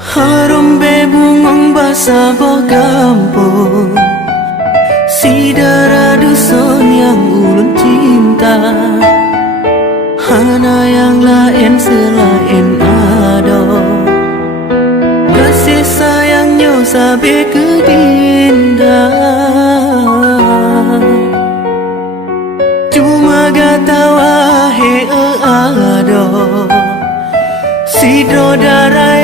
Harumbe bungong basa bogampung, si darah dusun yang ulun cinta. Hana yang lain selain ado, kasih sayangnya sampai ke dinda. Cuma gata wahe ado, si darah